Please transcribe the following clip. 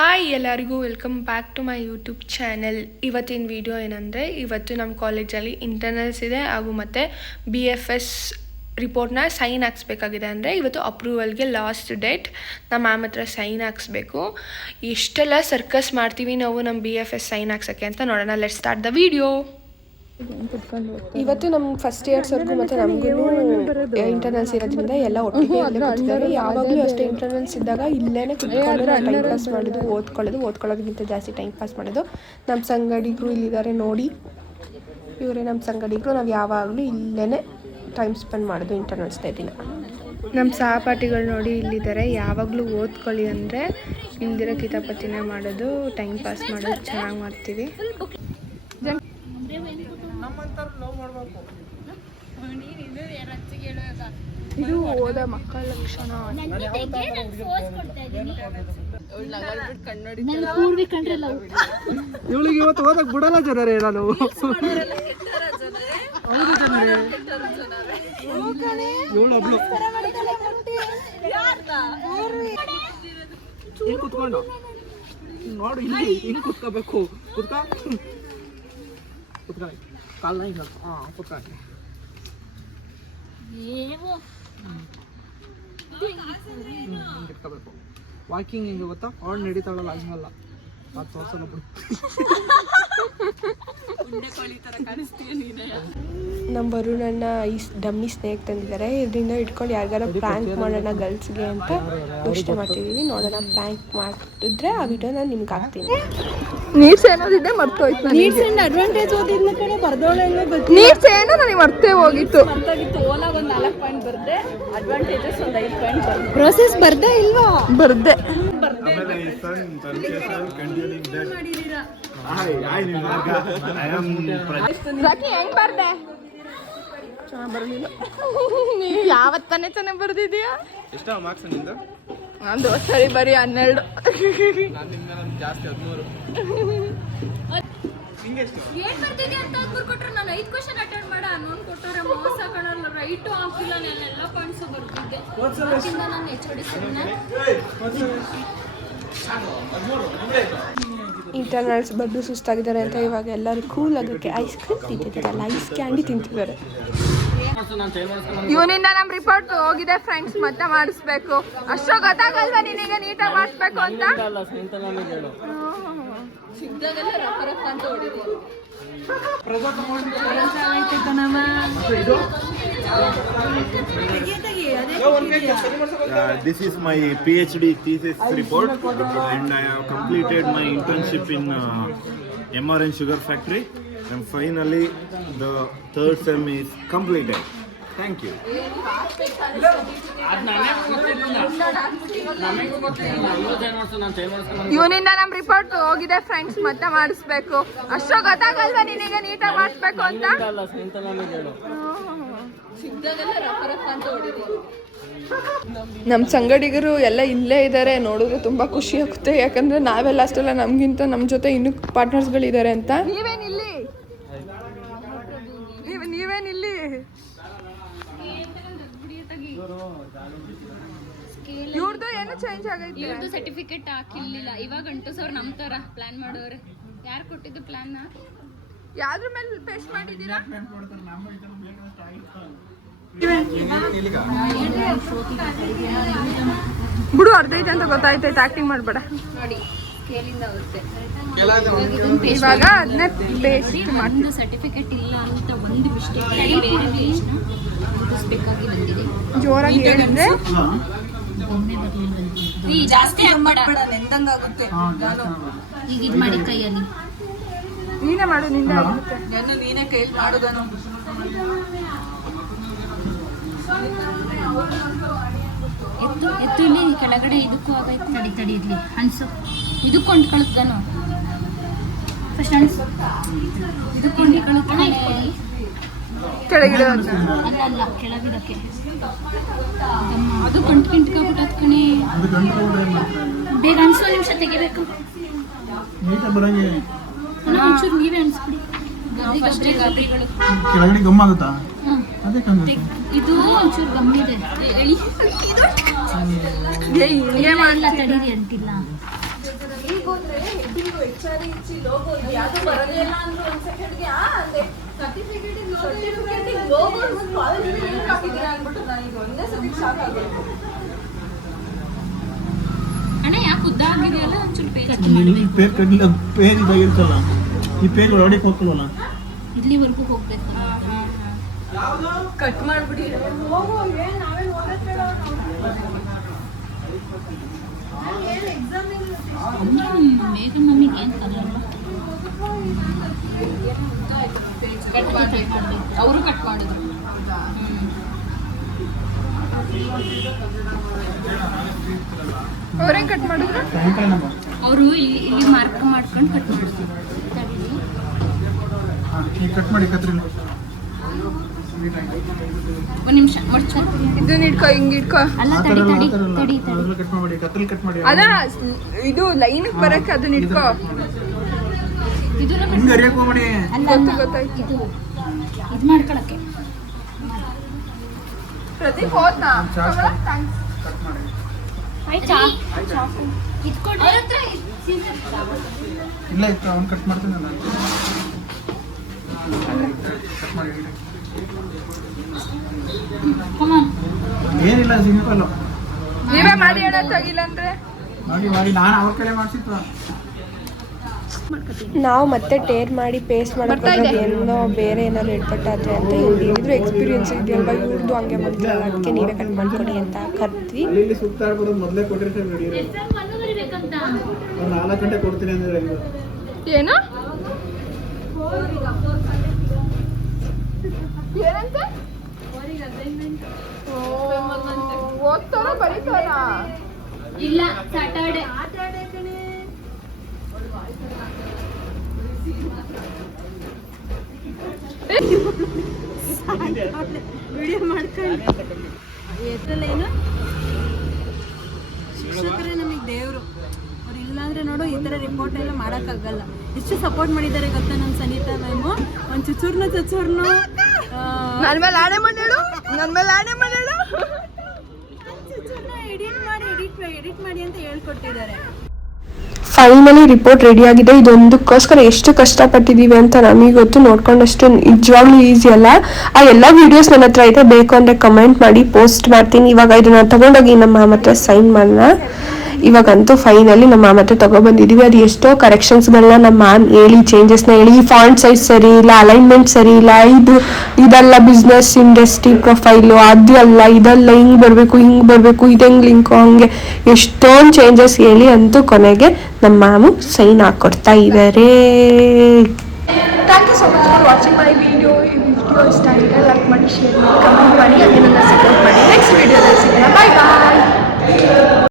Hi ಎಲ್ಲರಿಗೂ welcome back to my YouTube channel. ಇವತ್ತಿನ video ಏನಂದರೆ, ಇವತ್ತು ನಮ್ಮ ಕಾಲೇಜಲ್ಲಿ ಇಂಟರ್ನಲ್ಸ್ ಇದೆ ಹಾಗೂ ಮತ್ತು BFS ರಿಪೋರ್ಟ್ನ ಸೈನ್ ಹಾಕ್ಸ್ಬೇಕಾಗಿದೆ. ಅಂದರೆ ಇವತ್ತು ಅಪ್ರೂವಲ್ಗೆ ಲಾಸ್ಟ್ ಡೇಟ್. ನಮ್ಮ ಮ್ಯಾಮ್ ಹತ್ರ ಸೈನ್ ಹಾಕ್ಸ್ಬೇಕು. ಎಷ್ಟೆಲ್ಲ ಸರ್ಕಸ್ ಮಾಡ್ತೀವಿ ನಾವು ನಮ್ಮ BFS ಸೈನ್ ಹಾಕ್ಸೋಕ್ಕೆ ಅಂತ ನೋಡೋಣ. Let's start the video. ಇವತ್ತು ನಮ್ಮ ಫಸ್ಟ್ ಇಯರ್ಸ್ವರೆಗೂ ಮತ್ತು ನಮಗೂ ಇಂಟರ್ನಲ್ಸ್ ಇರೋದ್ರಿಂದ ಎಲ್ಲ ಒಟ್ಟಿಗೆ ಕೂತಿದ್ದಾರೆ. ಯಾವಾಗಲೂ ಅಷ್ಟೇ ಇಂಟರ್ನಲ್ಸ್ ಇದ್ದಾಗ ಇಲ್ಲೇ ಕುತ್ಕೊಂಡು ಟೈಮ್ ಪಾಸ್ ಮಾಡೋದು, ಓದ್ಕೊಳ್ಳೋದಕ್ಕಿಂತ ಜಾಸ್ತಿ ಟೈಮ್ ಪಾಸ್ ಮಾಡೋದು. ನಮ್ಮ ಸಂಗಡಿಗರು ಇಲ್ಲಿದ್ದಾರೆ ನೋಡಿ, ಇವರೇ ನಮ್ಮ ಸಂಗಡಿಗರು. ನಾವು ಯಾವಾಗಲೂ ಇಲ್ಲೇ ಟೈಮ್ ಸ್ಪೆಂಡ್ ಮಾಡೋದು ಇಂಟರ್ನಲ್ಸ್ ದಿನ. ನಮ್ಮ ಸಹಪಾಠಿಗಳು ನೋಡಿ ಇಲ್ಲಿದ್ದಾರೆ. ಯಾವಾಗಲೂ ಓದ್ಕೊಳ್ಳಿ ಅಂದರೆ ಇಲ್ದಿರೋ ಕಿತಾಪತಿನೇ ಮಾಡೋದು, ಟೈಮ್ ಪಾಸ್ ಮಾಡೋದು ಚೆನ್ನಾಗಿ ಮಾಡ್ತೀವಿ. ಇದು ಓದ ಮಕ್ಕಳ ಲಕ್ಷಣ. ಇವಳಿಗೆ ಇವತ್ತು ಓದಕ್ ಬಿಡಲ್ಲ ಜನರೇ. ನಾನು ಕುತ್ಕೊಂಡು ನೋಡು, ಇಲ್ಲಿ ಹಿಂಗ್ ಕುತ್ಕೋಬೇಕು. ಕುತ್ಕೊಳ್ಳಿ, ಕಾಲ್ನ ಹಿಂಗ ಕುತ್ಕೊಳ್ಳಿ. ಇಟ್ಕೋಬೇಕು. ವಾಕಿಂಗ್ ಹಿಂಗೆ ಗೊತ್ತಾ, ಅವಳು ನಡೀತಾಳಲ್ಲ ಹಂಗಲ್ಲ. ಅದು ತೋರ್ಸಲ್ಲ ಬಿಡು. ನಮ್ಮ ವರುಣನ್ನ ಈ ಡಮ್ಮಿ ಸ್ನೇಕ್ ತಂದಿದ್ದಾರೆ. ಇದರಿಂದ ಇಟ್ಕೊಂಡು ಯಾರಿಗಾರ ಪ್ರ್ಯಾಂಕ್ ಮಾಡೋಣ ಗರ್ಲ್ಸ್ಗೆ ಅಂತ ಯೋಚನೆ ಮಾಡ್ತಿದ್ದೀವಿ. ನೋಡೋಣ, ಪ್ರ್ಯಾಂಕ್ ಮಾಡಿದ್ರೆ ಆ ವಿಡಿಯೋ ನಾನು ನಿಮ್ಗೆ ಹಾಕ್ತೀನಿ. ನೀಡ್ಸ್ ಏನೋದಿದೆ ಮರ್ತೋಯ್ತು. ನೀಡ್ಸ್ ಏನು ಅಡ್ವಾಂಟೇಜ್ ಓದಿದ್ನ ಕಡೆ ಬರ್ದೋಳೆ. ನೀಡ್ಸ್ ಏನೋ ನನಗೆ ಮರ್ತೇ ಹೋಗಿತ್ತು. ಓಲಾಗ ಒಂದು 4 ಪಾಯಿಂಟ್ ಬರ್ದೆ, ಅಡ್ವಾಂಟೇಜಸ್ ಒಂದು 5 ಪಾಯಿಂಟ್ ಬರ್ದೆ. ಪ್ರೋಸೆಸ್ ಬರ್ದೆ ಇಲ್ವಾ? ಬರ್ದೆ. ಹೆಂಗ್ ಬರ್ದೆ? ಚೆನ್ನಾಗಿ ಬರಲಿಲ್ಲ. ನೀವು ಯಾವತ್ತಾನೆ ಚೆನ್ನಾಗಿ ಬರ್ದಿದ್ಯಾ? ಎಷ್ಟು ಮಾರ್ಕ್ಸ್ ನಿಂದು? ನಂದು ಸರಿ ಬರೀ 12. ಜಾಸ್ತಿ 13. ಏನ್ ಬರ್ತಿದ್ಯಾ ಅಂತ ಅಂದ್ಬಿಟ್ಟು ಕೊಟ್ರೆ ನಾನು 5 ಕ್ವೆಶ್ಚನ್ ಅಟೆಂಡ್ ಮಾಡ ಅನ್ನೋನ್ ಕೊಟ್ಟರೆ ಮೋಸ ಕಣಲ್ಲ. ರೈಟು ಹಾಕಿಲ್ಲ, ನಾನು ಎಲ್ಲ ಪಾಯಿಂಟ್ಸ್ ಬರ್ತಿದ್ದೆ. ಅದರಿಂದ ನಾನು HOD ಇಂಟರ್ನಲ್ಸ್ ಬಡ್ಡು ಸುಸ್ತಾಗಿದ್ದಾರೆ ಅಂತ ಇವಾಗ ಎಲ್ಲರೂ ಕೂಲ್ ಆಗೋಕ್ಕೆ ಐಸ್ ಕ್ರೀಮ್ ತಿಂತಿದ್ದಾರಲ್ಲ, ಐಸ್ ಕ್ಯಾಂಡಿ ತಿಂತಿದ್ದಾರೆ. ಇವನಿಂದ ನಮ್ಮ ರಿಪೋರ್ಟ್ ಹೋಗಿದೆ ಫ್ರೆಂಡ್ಸ್, ಮತ್ತೆ ಮಾಡಿಸ್ಬೇಕು. ಅಷ್ಟೋ ಗೊತ್ತಾಗಲ್ವಾ ನಿನಗೆ ನೀಟಾಗಿ ಮಾಡಿಸ್ಬೇಕು ಅಂತ? ಸಿಗ್ದಾಗೆಲ್ಲ ರಪ್ಪ ರಪ್ಪ ಅಂತ ಹೊಡಿತೀವಿ. This is my PhD thesis report, and I have completed my internship in MRN Sugar Factory, and finally the third sem is completed. Thank you. ಇವನಿಂದ ನಮ್ಮ ರಿಪೋರ್ಟ್ ಹೋಗಿದೆ ಫ್ರೆಂಡ್ಸ್, ಮತ್ತೆ ಮಾಡಿಸ್ಬೇಕು. ಅಷ್ಟೋ ಗೊತ್ತಾಗಲ್ವಾ ನಿನಗೆ ನೀಟಾಗಿ ಮಾಡಿಸ್ಬೇಕು ಅಂತ? ಸಿಗ್ದಾಗೆಲ್ಲ ರಪ್ಪ ರಪ್ಪ ಅಂತ ಹೊಡಿತೀವಿ. ನಮ್ಮ ಸಂಗಡಿಗರು ಎಲ್ಲ ಇಲ್ಲೇ ಇದ್ದಾರೆ. ನೋಡಿದ್ರೆ ತುಂಬ ಖುಷಿ ಆಗುತ್ತೆ, ಯಾಕಂದರೆ ನಾವೆಲ್ಲ ಅಷ್ಟೆಲ್ಲ ನಮಗಿಂತ ನಮ್ಮ ಜೊತೆ ಇನ್ನೂ ಪಾರ್ಟ್ನರ್ಸ್ಗಳಿದ್ದಾರೆ ಅಂತ. ನೀವೇನಿಲ್ಲಿ? ಇವ್ರದ್ದು ಏನು ಚೇಂಜ್ ಆಗೈತೆ? ಇವ್ರದ್ದು ಸರ್ಟಿಫಿಕೇಟ್ ಹಾಕಿರ್ಲಿಲ್ಲ. ಇವಾಗ ಅಂಟು ಸರ್ ನಮ್ಮ ತರ ಪ್ಲಾನ್ ಮಾಡೋರು. ಯಾರು ಕೊಟ್ಟಿದ್ದು ಪ್ಲಾನ್? ಯಾವ್ದ್ರ ಮೇಲೆ ಪೇಸ್ಟ್ ಮಾಡಿದ್ದೀರಾ? ಬಿಡು, ಅರ್ಧ ಐತೆ ಅಂತ ಗೊತ್ತಾಯ್ತೈತೆ, ಆಕ್ಟಿಂಗ್ ಮಾಡಬೇಡ. ನೋಡಿ, ಸ್ಕೇಲಿಂದ ಆಗುತ್ತೆ. ಇವಾಗ ಅದನ್ನ ಪೇಸ್ಟ್ ಮಾಡಿ. ಒಂದು ಸರ್ಟಿಫಿಕೇಟ್ ಇಲ್ಲ ಅಂತ ಒಂದು ಮಿಸ್ಟೇಕ್ ಬೇರೆ ಬೇಕಾಗಿ ಬಂದಿದೆ. ಜೋರಾಗಿ ಹೇಳಿದ್ರೆ ಜಾಸ್ತಿ ಮಾಡಬೇಡ, ನೆಂದಂಗಾಗುತ್ತೆ. ಈಗ ಇದು ಮಾಡಿ ಕೈಯಲ್ಲಿ ನೀನೇ ಮಾಡು, ನಿಂದ ಆಗುತ್ತೆ. ನೀನೇ ಕೈಯಲ್ಲಿ ಮಾಡೋದನ್ನು. ಎತ್ತು ಇಲ್ಲಿ ಕೆಳಗಡೆ ಇದಕ್ಕೂ ಆಗೈತೆ. ತಡಿ ಇರ್ಲಿ, ಹಣ್ಸು ಇದಕ್ಕೂ ಹೊಂದ್ಕೊಳ್ತಾನು. ಫಸ್ಟ್ ಹಣ್ಸು ಇದಕ್ಕೂ ಹೊಂದ್ಕೊಳ್ತಾನೆ. ಕೆಳಗಿಡ ಅಲ್ಲ ಕೆಳಗಿಡಕ್ಕೆ ಅದು ಕಂಟ್ಕೊಂಡ್ಬಿಟ್ಟು ಕಣೆ. ಬೇಗ ಅನ್ಸೋ ನಿಮಿಷ ತೆಗಿಬೇಕು. ಒಂಚೂರು ನೀವೇ ಅನ್ಸ್ಬಿಡಿ. ಕೆಳಗಡೆ ಗಮ್ಮಾಗುತ್ತಾ? ಇದು ಒಂಚೂರು ಗಮ್ಮಿದೆ. ಹಿಂಗೆ ಮಾಡಿಲ್ಲ, ತಡೀರಿ ಅಂತಿಲ್ಲ. ಈಗ ಹೋದ್ರೆ ಹೆಡ್ಡಿಂಗು HR ಇಚ್ಚಿ ಲೋಗೋ ಇದು ಯಾವುದು ಬರೋದೇ ಇಲ್ಲ ಅಂದ್ರೆ ಒಂದು ಸೆಕೆಂಡ್ಗೆ ಅಂದೆ ಸರ್ಟಿಫಿಕೇಟ್ ಲೋಗೋ ಕಾಲೇಜಲ್ಲಿ ಲಿಂಕ್ ಹಾಕಿದ್ದೀರಾ ಅಂದ್ಬಿಟ್ಟು ನನಗೆ ಒಂದೇ ಸತಿ ಶಾಕ್ ಆಗೋದು. ಅಣ್ಣ ಯಾಕೆ ಉದ್ದ ಆಗಿದೆಯಲ್ಲ ಒಂಚೂರು ಪೇಜ್ ಪೇಜ್ ಇದಾಗಿರ್ತಲ್ಲ, ಈ ಪೇಜ್ ಒಳಗಡೆ ಹೋಗ್ಕೊಳ್ಳಲ್ಲ, ಇಲ್ಲಿವರೆಗೂ ಹೋಗ್ಬೇಕು. ಕಟ್ ಮಾಡ್ಬಿಡಿ ಲೋಗೋ ಏನು ನಾವೇ ನೋಡೋದು ಬೇಗ ನಮಗೆ ಏನು ಕಲರ್ ಕಟ್ ಮಾಡಬೇಕು, ಅವರು ಕಟ್ ಮಾಡಿದ್ರು. ಅವ್ರೇನ್ ಕಟ್ ಮಾಡಿದ್ರು? ಅವರು ಇಲ್ಲಿ ಮಾರ್ಕ್ ಮಾಡ್ಕೊಂಡು ಕಟ್ ಮಾಡಿದ್ರು. ಕಟ್ ಮಾಡಿ ಕತ್ರಿನ ಒಂದು ನಿಮಿಷ ಇದನ್ನ ಇಟ್ಕೋ, ಹಿಂಗ್ ಇಟ್ಕೋ. ಅಲ್ಲ ತಡಿ ತಡಿ ತಡಿ ತಡಿ ಕಟ್ ಮಾಡಿ ಕತ್ರಿ ಕಟ್ ಮಾಡಿ ಅದ ಇದು ಲೈನ್ ಬರಕ್ಕೆ ಅದನ್ನ ಇಟ್ಕೋ. ಇದು ಹಿಂಗೆ ಅರಿಯಕ್ಕೆ ಹೋಗ್ಬೇಡಿ. ಗೊತ್ತಾಯ್ತು. ಇದು ಮಾಡ್ಕೊಳಕ್ಕೆ ಪ್ರದೀಪ್ ಹೋದ್ನಾ? ಥ್ಯಾಂಕ್ಸ್. ಕಟ್ ಮಾಡಿ ಆಯ್ತಾ ಇಟ್ಕೊಡ್ರಿ. ಇಲ್ಲ ಇತ್ತು ಅವ್ನು ಕಟ್ ಮಾಡ್ತೀನಿ ನಾನು. ಕಟ್ ಮಾಡಿ ಏನಿಲ್ಲ, ಸಿಂಪಲ್. ನೀವೇ ಮಾಡಿ ಹೇಳತ್ತಾಗಿಲ್ಲ ಅಂದ್ರೆ ಮಾಡಿ ನಾನು ಅವ್ರ ಕಡೆ ಮಾಡಿಸಿತ್ತು. ನಾವು ಮತ್ತೆ ಟೇರ್ ಮಾಡಿ ಪೇಸ್ಟ್ ಮಾಡೋಕ್ಕಾಗ ಏನೋ ಬೇರೆ ಏನಾದ್ರು ಏರ್ಪಟ್ಟಾದ್ರೆ ಅಂತ ಹೇಳಿದ್ರು. ಎಕ್ಸ್ಪೀರಿಯನ್ಸ್ ಇದೆಯಲ್ವಾ ಇವ್ರದ್ದು ಹಂಗೆ ಮೊದಲು, ಅದಕ್ಕೆ ನೀವೇ ಕಟ್ ಮಾಡ್ಕೊಡಿ ಅಂತ ಕರ್ದ್ವಿ. ಇಲ್ಲಿ ಸುತ್ತಾಡ್ಬೋದು, ಮೊದಲೇ ಕೊಟ್ಟಿರ್ತಾರೆ ರೆಡಿ. ಒಂದು 4 ಗಂಟೆ ಕೊಡ್ತೀನಿ ಅಂದ್ರೆ ಏನು ಏನಂತೆ ಓದ್ತಾರ ಬರೀತಾರ? ಇಲ್ಲ ಸ್ಯಾಟರ್ಡೆ ವಿಡಿಯೋ ಮಾಡ್ಕೊಂಡು ಎದ್ರಲ್ಲೇನು ಶಿಕ್ಷಕರೇ ನಮಗೆ ದೇವರು. ಅವ್ರು ಇಲ್ಲಾಂದ್ರೆ ನೋಡು ಈ ಥರ ರಿಪೋರ್ಟ್ ಎಲ್ಲ ಮಾಡೋಕ್ಕಾಗಲ್ಲ. ಎಷ್ಟು ಸಪೋರ್ಟ್ ಮಾಡಿದ್ದಾರೆ ಗೊತ್ತಾ ನಮ್ಮ ಸನಿತಾ ಮ್ಯಾಮು. ಒಂದು ಚುಚ್ಚೂರ್ನು ನನ್ನ ಮೇಲೆ ಆಣೆ ಮಾಡೇಳು, ನನ್ನ ಮೇಲೆ ಆಣೆ ಮಾಡೇಳು. ಚುಚ್ಚೂರ್ನ ಎಡಿಟ್ ಮಾಡಿ ಅಂತ ಹೇಳ್ಕೊಟ್ಟಿದ್ದಾರೆ. ಫೈನಲಿ ರಿಪೋರ್ಟ್ ರೆಡಿ ಆಗಿದೆ. ಇದೊಂದಕ್ಕೋಸ್ಕರ ಎಷ್ಟು ಕಷ್ಟಪಟ್ಟಿದ್ದೀವಿ ಅಂತ ನಮಗೆ ಗೊತ್ತು. ನೋಡ್ಕೊಂಡಷ್ಟು ನಿಜವಾಗ್ಲೂ ಈಸಿ ಅಲ್ಲ. ಆ ಎಲ್ಲ ವಿಡಿಯೋಸ್ ನನ್ನ ಹತ್ರ ಐತೆ, ಬೇಕು ಅಂದರೆ ಕಮೆಂಟ್ ಮಾಡಿ, ಪೋಸ್ಟ್ ಮಾಡ್ತೀನಿ. ಇವಾಗ ಇದನ್ನ ತಗೊಂಡೋಗಿ ನಮ್ಮ ಮಾಮ ಹತ್ರ ಸೈನ್ ಮಾಡೋಣ. ಇವಾಗಂತೂ ಫೈನಲಿ ನಮ್ಮ ಮಾಮ ಹತ್ರ ತಗೊಬಂದಿದ್ದೀವಿ. ಅದು ಎಷ್ಟೋ ಕರೆಕ್ಷನ್ಸ್ಗಳನ್ನ ನಮ್ಮ ಮ್ಯಾಮ್ ಹೇಳಿ, ಚೇಂಜಸ್ನ ಹೇಳಿ, ಈ ಫಾಂಟ್ ಸೈಜ್ ಸರಿ ಇಲ್ಲ, ಅಲೈನ್ಮೆಂಟ್ ಸರಿ ಇಲ್ಲ, ಇದೆಲ್ಲ ಬಿಸ್ನೆಸ್ ಇಂಡಸ್ಟ್ರಿ ಪ್ರೊಫೈಲು, ಅದು ಅಲ್ಲ ಇದೆಲ್ಲ ಹಿಂಗೆ ಬರಬೇಕು, ಇದು ಹೆಂಗೆ ಲಿಂಕು, ಹಂಗೆ ಎಷ್ಟೊಂದು ಚೇಂಜಸ್ ಹೇಳಿ ಅಂತೂ ಕೊನೆಗೆ ನಮ್ಮ ಮ್ಯಾಮು ಸೈನ್ ಹಾಕ್ಕೊಡ್ತಾ ಇದ್ದಾರೆ. Thank you so much for watching my video. ಈ ವಿಡಿಯೋ ಇಷ್ಟ ಆಗಿದೆ ಲೈಕ್ ಮಾಡಿ, ಶೇರ್ ಮಾಡಿ, ಕಮೆಂಟ್ ಮಾಡಿ. ಹಾಗೆ ನನ್ನ